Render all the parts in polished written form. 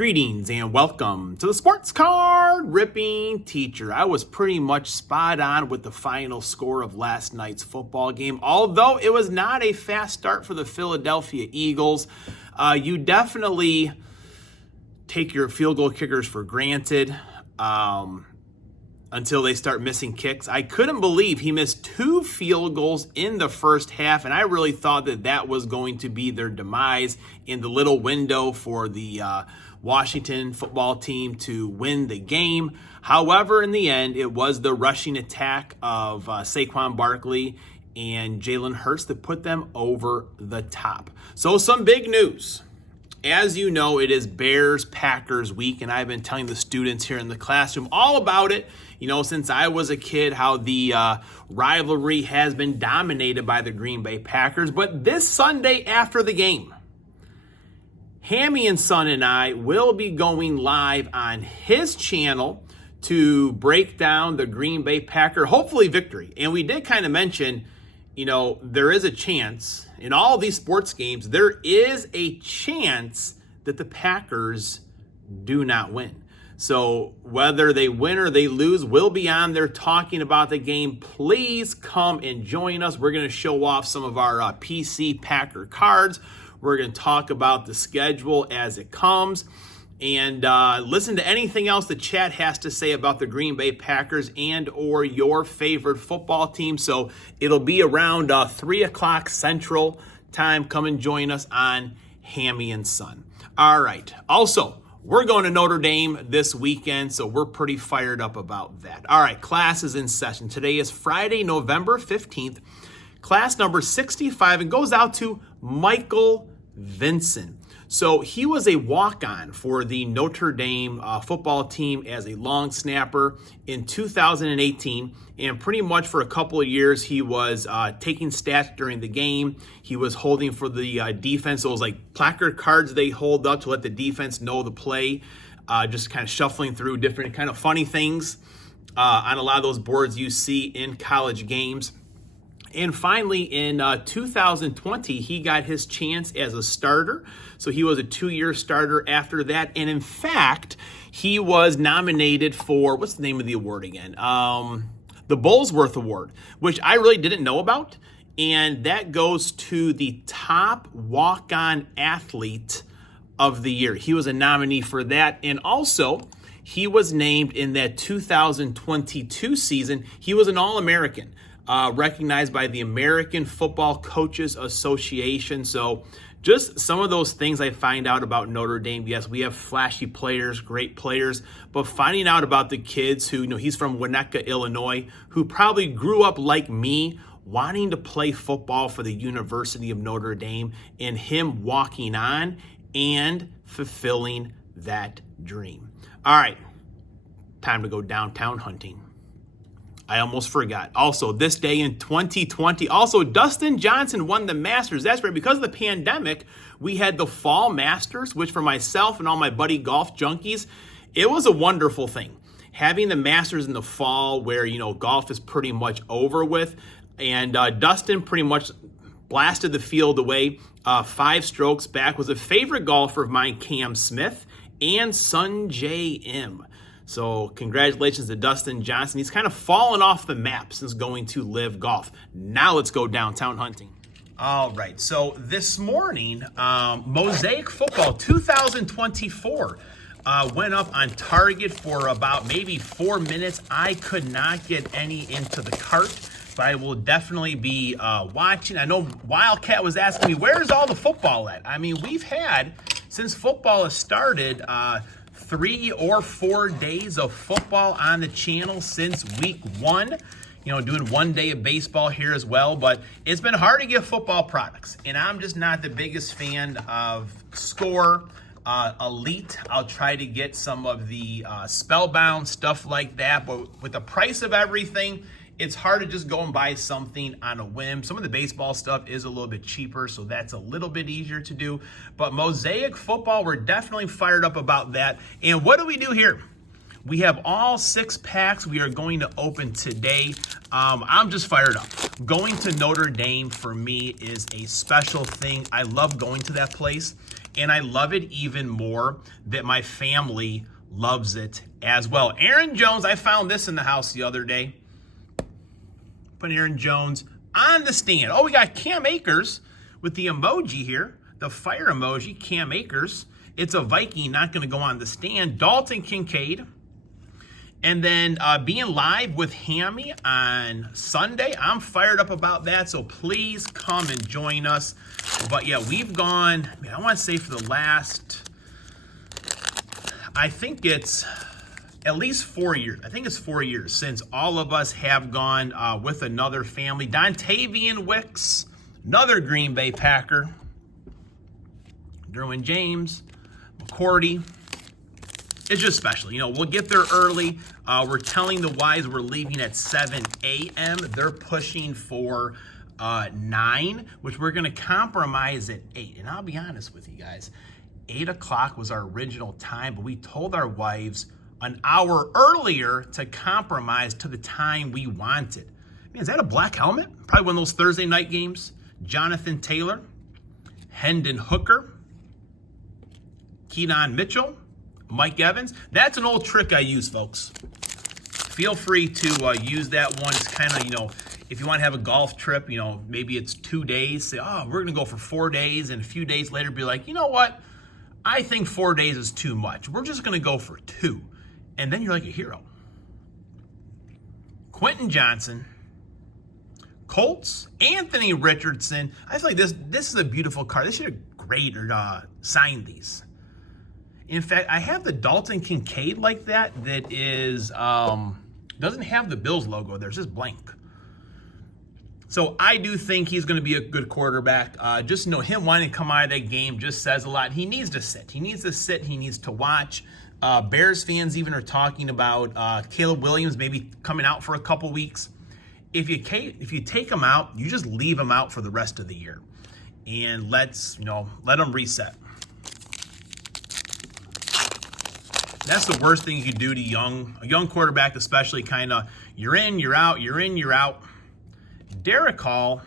Greetings and welcome to the Sports Card Ripping Teacher. I was pretty much spot on with the final score of last night's football game, although it was not a fast start for the Philadelphia Eagles. You definitely take your field goal kickers for granted until they start missing kicks. I couldn't believe he missed 2 field goals in the first half, and I really thought that was going to be their demise in the little window for the Washington football team to win the game. However, in the end, it was the rushing attack of Saquon Barkley and Jalen Hurts that put them over the top. So some big news. As you know, it is Bears-Packers week, and I've been telling the students here in the classroom all about it, since I was a kid, how the rivalry has been dominated by the Green Bay Packers. But this Sunday after the game, Hammy and Son and I will be going live on his channel to break down the Green Bay Packer, hopefully victory. And we did kind of mention, there is a chance in all these sports games, there is a chance that the Packers do not win. So whether they win or they lose, we'll be on there talking about the game. Please come and join us. We're going to show off some of our PC Packer cards. We're going to talk about the schedule as it comes and listen to anything else the chat has to say about the Green Bay Packers and or your favorite football team. So it'll be around 3 o'clock Central time. Come and join us on Hammy and Son. All right. Also, we're going to Notre Dame this weekend, so we're pretty fired up about that. All right, class is in session. Today is Friday, November 15th. Class number 65, and goes out to Michael Vincent. So he was a walk-on for the Notre Dame football team as a long snapper in 2018, and pretty much for a couple of years he was taking stats during the game. He was holding for the defense. So it was like placard cards they hold up to let the defense know the play, just kind of shuffling through different kind of funny things on a lot of those boards you see in college games. And finally, in 2020, he got his chance as a starter. So he was a 2-year starter after that. And in fact, he was nominated for, what's the name of the award again? The Bullsworth Award, which I really didn't know about. And that goes to the top walk-on athlete of the year. He was a nominee for that. And also, he was named in that 2022 season. He was an All-American. Recognized by the American Football Coaches Association. So just some of those things I find out about Notre Dame. Yes, we have flashy players, great players, but finding out about the kids who, he's from Winnetka, Illinois, who probably grew up like me, wanting to play football for the University of Notre Dame, and him walking on and fulfilling that dream. All right, time to go downtown hunting. I almost forgot. Also, this day in 2020, Dustin Johnson won the Masters. That's right. Because of the pandemic, we had the Fall Masters, which for myself and all my buddy golf junkies, it was a wonderful thing. Having the Masters in the fall where, golf is pretty much over with. And Dustin pretty much blasted the field away. 5 strokes back. Was a favorite golfer of mine, Cam Smith, and Sunjay M. So congratulations to Dustin Johnson. He's kind of fallen off the map since going to Live Golf. Now let's go downtown hunting. All right, so this morning, Mosaic Football 2024 went up on Target for about maybe 4 minutes. I could not get any into the cart, but I will definitely be watching. I know Wildcat was asking me, where's all the football at? I mean, we've had, since football has started, 3 or 4 days of football on the channel since week 1. Doing 1 day of baseball here as well, but it's been hard to get football products, and I'm just not the biggest fan of Score, Elite. I'll try to get some of the Spellbound, stuff like that, but with the price of everything, it's hard to just go and buy something on a whim. Some of the baseball stuff is a little bit cheaper, so that's a little bit easier to do. But Mosaic Football, we're definitely fired up about that. And what do we do here? We have all 6 packs we are going to open today. I'm just fired up. Going to Notre Dame for me is a special thing. I love going to that place. And I love it even more that my family loves it as well. Aaron Jones, I found this in the house the other day. Put Aaron Jones on the stand. Oh, we got Cam Akers with the emoji here, the fire emoji, Cam Akers. It's a Viking, not going to go on the stand. Dalton Kincaid. And then being live with Hammy on Sunday. I'm fired up about that, so please come and join us. But yeah, we've gone, man, I want to say for the last, I think it's at least 4 years. I think it's 4 years since all of us have gone with another family. Dontavian Wicks, another Green Bay Packer. Derwin James, McCourty. It's just special. You know, we'll get there early. We're telling the wives we're leaving at 7 a.m. They're pushing for 9, which we're going to compromise at 8. And I'll be honest with you guys, 8 o'clock was our original time, but we told our wives an hour earlier to compromise to the time we wanted. Man, is that a black helmet? Probably one of those Thursday night games. Jonathan Taylor, Hendon Hooker, Keaton Mitchell, Mike Evans. That's an old trick I use, folks. Feel free to use that one. It's kind of, you know, if you want to have a golf trip, you know, maybe it's 2 days. Say, oh, we're going to go for 4 days. And a few days later, be like, you know what? I think 4 days is too much. We're just going to go for 2. And then you're like a hero. Quentin Johnson, Colts, Anthony Richardson. I feel like this is a beautiful card. They should have graded or signed these. In fact, I have the Dalton Kincaid like that is, doesn't have the Bills logo there. It's just blank. So I do think he's going to be a good quarterback. Just know him wanting to come out of that game just says a lot. He needs to sit. He needs to sit. He needs to watch. Bears fans even are talking about Caleb Williams maybe coming out for a couple weeks. If you take him out, you just leave him out for the rest of the year. And let him reset. That's the worst thing you could do to a young quarterback, especially kind of you're in, you're out, you're in, you're out. Derek Hall,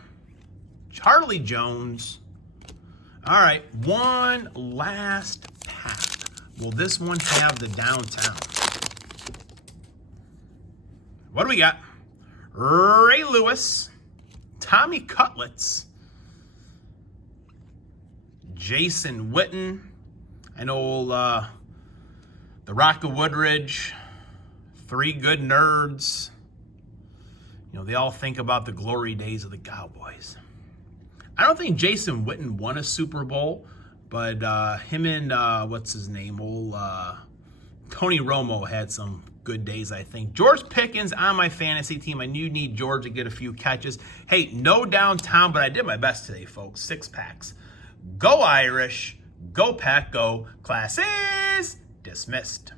Charlie Jones. All right, one last pack. Will this one have the downtown? What do we got? Ray Lewis, Tommy Cutlets, Jason Witten, and old the Rock of Woodridge, 3 good nerds. You know, they all think about the glory days of the Cowboys. I don't think Jason Witten won a Super Bowl, but him and, what's his name, old Tony Romo had some good days, I think. George Pickens on my fantasy team. I knew you need George to get a few catches. Hey, no downtown, but I did my best today, folks. 6 packs. Go Irish, go Pack, go. Class is dismissed.